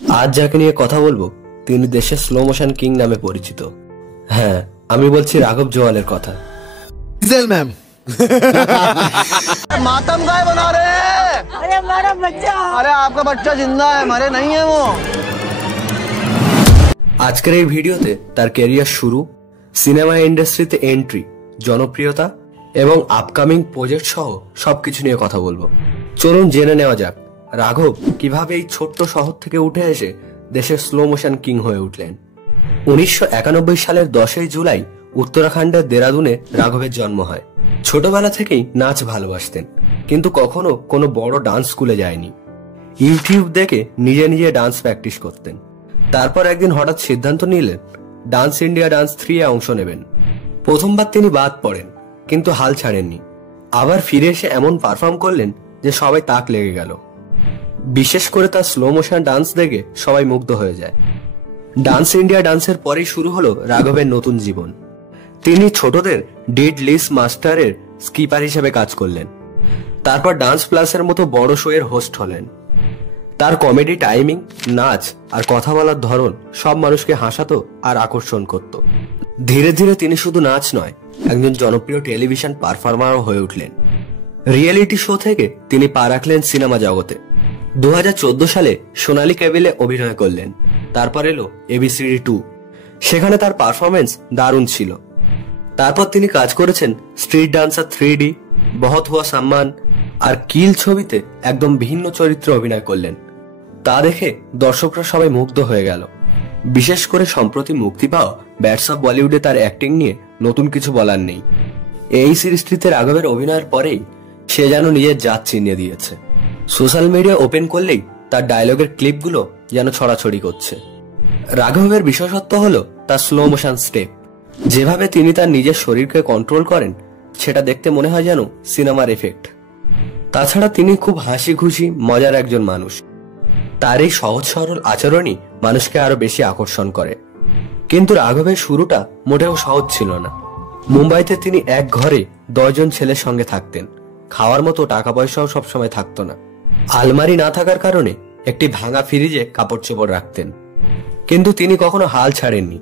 আজ যাকে নিয়ে কথা বলবো তিনি দেশের স্লো মোশন কিং নামে পরিচিত। হ্যাঁ, আমি বলছি রাঘব জুয়ালের কথা। मैम मातम काय बना रहे हैं? अरे हमारा बच्चा, अरे आपका बच्चा जिंदा है, मरे नहीं है वो। আজকের এই ভিডিওতে তার ক্যারিয়ার শুরু, সিনেমা ইন্ডাস্ট্রিতে এন্ট্রি, জনপ্রিয়তা এবং আপকামিং প্রজেক্ট সহ সবকিছু নিয়ে কথা বলবো। চলুন জেনে নেওয়া যাক রাঘব কিভাবে এই ছোট্ট শহর থেকে উঠে এসে দেশের স্লো মোশন কিং হয়ে উঠলেন। 1991 সালের 10 জুলাই উত্তরাখণ্ডের দেরাদুনে রাঘবের জন্ম হয়। ছোটবেলা থেকেই নাচ ভালোবাসতেন, কিন্তু কখনো কোনো বড় ডান্স স্কুলে যায়নি। ইউটিউব দেখে নিজে নিজে ডান্স প্র্যাকটিস করতেন। তারপর একদিন হঠাৎ সিদ্ধান্ত নিলেন ডান্স ইন্ডিয়া ডান্স 3 এ অংশ নেবেন। প্রথমবার তিনি বাদ পড়েন, কিন্তু হাল ছাড়েননি। আবার ফিরে এসে এমন পারফর্ম করলেন যে সবাই তাক লেগে গেল। বিশেষ করে তার স্লো মোশন ডান্স দেখে সবাই মুগ্ধ হয়ে যায়। ডান্স ইন্ডিয়া ডান্সের পরেই শুরু হলো রাঘবের নতুন জীবন। তিনি ছোটদের ডেড লিস্ট মাস্টারের স্কিপার হিসেবে কাজ করলেন। তারপর ডান্স প্লাসের মতো বড় শো এর হোস্ট হলেন। তার কমেডি টাইমিং, নাচ আর কথা বলার ধরন সব মানুষকে হাসাতো আর আকর্ষণ করত। ধীরে ধীরে তিনি শুধু নাচ নয়, একজন জনপ্রিয় টেলিভিশন পারফর্মারও হয়ে উঠলেন। রিয়েলিটি শো থেকে তিনি পা রাখলেন সিনেমা জগতে। 2014 সালে সোনালী কেবিলে অভিনয় করলেন। তারপর এলো ABCD 2, সেখানে তার পারফরমেন্স দারুণ ছিল। তারপর তিনি কাজ করেছেন স্ট্রিট ডান্সার 3D, বহুত হুয়া সম্মান আর কিল ছবিতে একদম ভিন্ন চরিত্রে অভিনয় করলেন। তা দেখে দর্শকরা সবাই মুগ্ধ হয়ে গেল। বিশেষ করে সম্প্রতি মুক্তি পাওয়া ব্যাটস অফ বলিউডে তার অ্যাক্টিং নিয়ে নতুন কিছু বলার নেই। এই সিরিজটিতে রাঘবের অভিনয়ের পরেই সে যেন নিজের জাত চিনিয়ে দিয়েছে। সোশ্যাল মিডিয়া ওপেন করলেই তার ডায়লগের ক্লিপগুলো যেন ছড়াছড়ি করছে। রাঘবের বিশেষত্ব হলো তার স্লো মোশন স্টেপ। যেভাবে তিনি তার নিজের শরীরকে কন্ট্রোল করেন সেটা দেখতে মনে হয় যেন সিনেমার এফেক্ট। তাছাড়া তিনি খুব হাসি খুশি মজার একজন মানুষ। তার এই সহজ সরল আচরণই মানুষকে আরো বেশি আকর্ষণ করে। কিন্তু রাঘবের শুরুটা মোটেও সহজ ছিল না। মুম্বাইতে তিনি এক ঘরে 10 জন ছেলের সঙ্গে থাকতেন। খাওয়ার মতো টাকা পয়সাও সবসময় থাকতো না। আলমারি না থাকার কারণে একটি ভাঙা ফ্রিজে কাপড় চোপড় রাখতেন। কিন্তু তিনি কখনো হাল ছাড়েননি,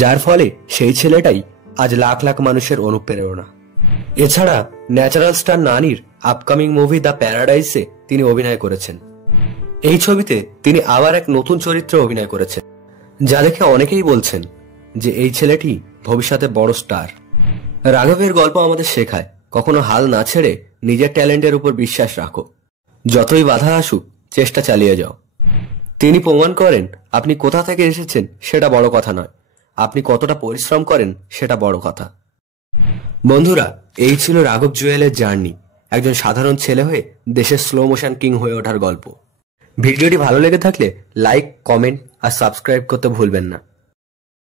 যার ফলে সেই ছেলেটাই আজ লাখ লাখ মানুষের অনুপ্রেরণা। এছাড়া ন্যাচারাল স্টার নানির আপকামিং মুভি দ্য প্যারাডাইসে তিনি অভিনয় করেছেন। এই ছবিতে তিনি আবার এক নতুন চরিত্রে অভিনয় করেছেন, যা দেখে অনেকেই বলছেন যে এই ছেলেটি ভবিষ্যতে বড় স্টার। রাঘবের গল্প আমাদের শেখায় কখনো হাল না ছেড়ে নিজের ট্যালেন্টের উপর বিশ্বাস রাখো। যতই বাধা আসুক চেষ্টা চালিয়ে যাও। তিনি প্রমাণ করেন আপনি কোথা থেকে এসেছেন সেটা বড় কথা নয়, আপনি কতটা পরিশ্রম করেন সেটা বড় কথা। বন্ধুরা, এই ছিল রাঘব জুয়েলের জার্নি, একজন সাধারণ ছেলে হয়ে দেশের স্লো মোশন কিং হয়ে ওঠার গল্প। ভিডিওটি ভালো লেগে থাকলে লাইক, কমেন্ট আর সাবস্ক্রাইব করতে ভুলবেন না।